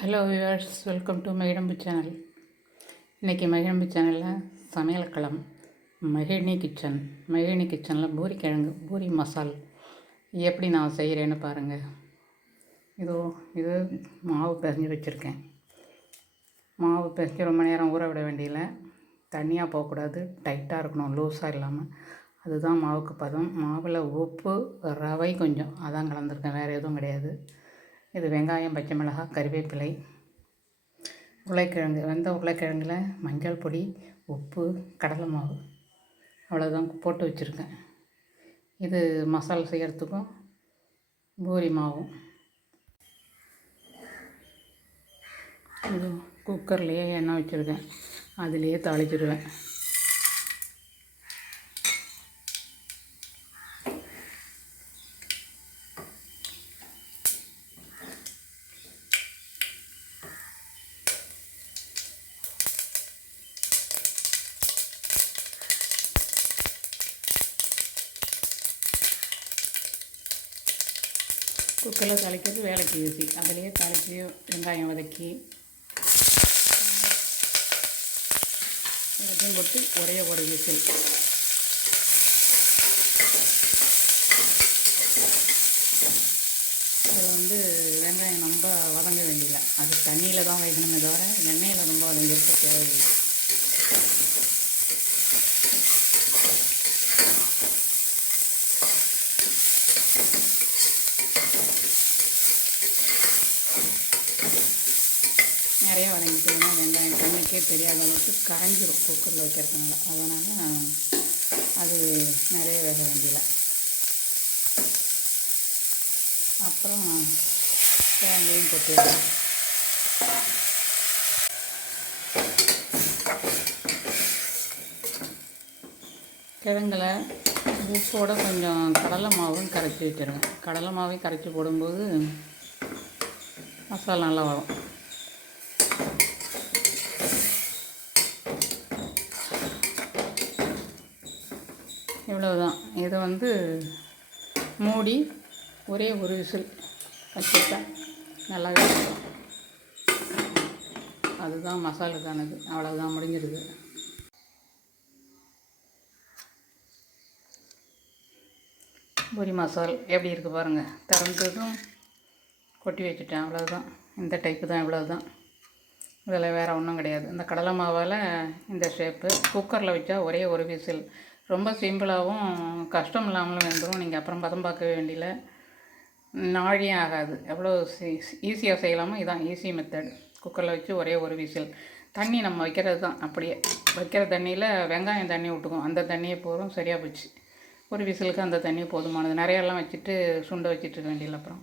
Hello viewers, welcome to Magizhambu channel. இன்றைக்கி மகிழம்பு சேனலில் சமையல் களம் மகிழினி கிச்சனில் பூரி மசால் எப்படி நான் செய்கிறேன்னு பாருங்கள். இது மாவு பிசைஞ்சு வச்சுருக்கேன். மாவு பிசைஞ்சு ரொம்ப நேரம் ஊற விட வேண்டியதில்லை. தண்ணியாக போகக்கூடாது, டைட்டாக இருக்கணும், லூஸாக இல்லாமல். அதுதான் மாவுக்கு பதம். மாவில் உப்பு, ரவை கொஞ்சம் அதான் கலந்துருக்கேன், வேறு எதுவும் கிடையாது. இது வெங்காயம், பச்சை மிளகாய், கறிவேப்பிலை, உருளைக்கிழங்கு. உருளைக்கிழங்குல மஞ்சள் பொடி, உப்பு, கடலை மாவு, அவ்வளோதான் போட்டு வச்சுருக்கேன். இது மசாலா செய்கிறதுக்கும் பூரி மாவும். இது குக்கர்லேயே எண்ணெய் வச்சுருக்கேன், அதுலேயே தாளிச்சிடுவேன். குக்கரில் தாளிக்கிறது வேலைக்கு ஈஸி. அதிலேயே தாளித்து வெங்காயம் வதக்கி எல்லாத்தையும் போட்டு ஒரே ஒரு விசில். அது வெங்காயம் ரொம்ப வதங்க வேண்டியதில்லை, அது தண்ணியில் தான் வைக்கணுமே தவிர எண்ணெயில் ரொம்ப வதங்கியிருக்க தேவையில்லை. நிறையா வதங்கிட்டதுன்னா வெங்காயம் கண்ணுக்கே தெரியாத அளவுக்கு கரைஞ்சிரும் குக்கரில் வைக்கிறதுனால. அதனால் அது நிறைய வேக வேண்டியதில்லை. அப்புறம் தேங்காயும் கொட்டிடலாம். கிழங்குல உப்போட கொஞ்சம் கடலை மாவும் கரைச்சி வச்சுருவேன். கடலை மாவையும் கரைச்சி போடும்போது மசாலா நல்லா வரும். இவ்வளவுதான். இதை மூடி ஒரே ஒரு விசில் வச்சுட்டா நல்லா இருக்கும். அதுதான் மசாலுக்கானது. அவ்வளோதான், முடிஞ்சிருது. பூரி மசால் எப்படி இருக்குது பாருங்கள். திறந்ததும் கொட்டி வச்சுட்டேன், அவ்வளோதான். இந்த டைப்பு தான், இவ்வளோதான். இதில் வேறு ஒன்றும் கிடையாது. இந்த கடலை மாவால் இந்த ஷேப்பு. குக்கரில் வச்சா ஒரே ஒரு விசில். ரொம்ப சிம்பிளாகவும் கஷ்டம் இல்லாமலும் வெந்துடும். நீங்கள் அப்புறம் பதம் பார்க்க வேண்டியதில்லை, நாழியும் ஆகாது. எவ்வளோ ஈஸியாக செய்யலாமோ இதான் ஈஸி மெத்தட். குக்கரில் வச்சு ஒரே ஒரு விசில். தண்ணி நம்ம வைக்கிறது தான், அப்படியே வைக்கிற தண்ணியில் வெங்காயம் தண்ணி விட்டுக்கும், அந்த தண்ணியே போதும். சரியாக போச்சு. ஒரு விசிலுக்கு அந்த தண்ணி போதுமானது. நிறையெல்லாம் வச்சுட்டு சுண்டை வச்சுட்டு இருக்க வேண்டியதில்லை. அப்புறம்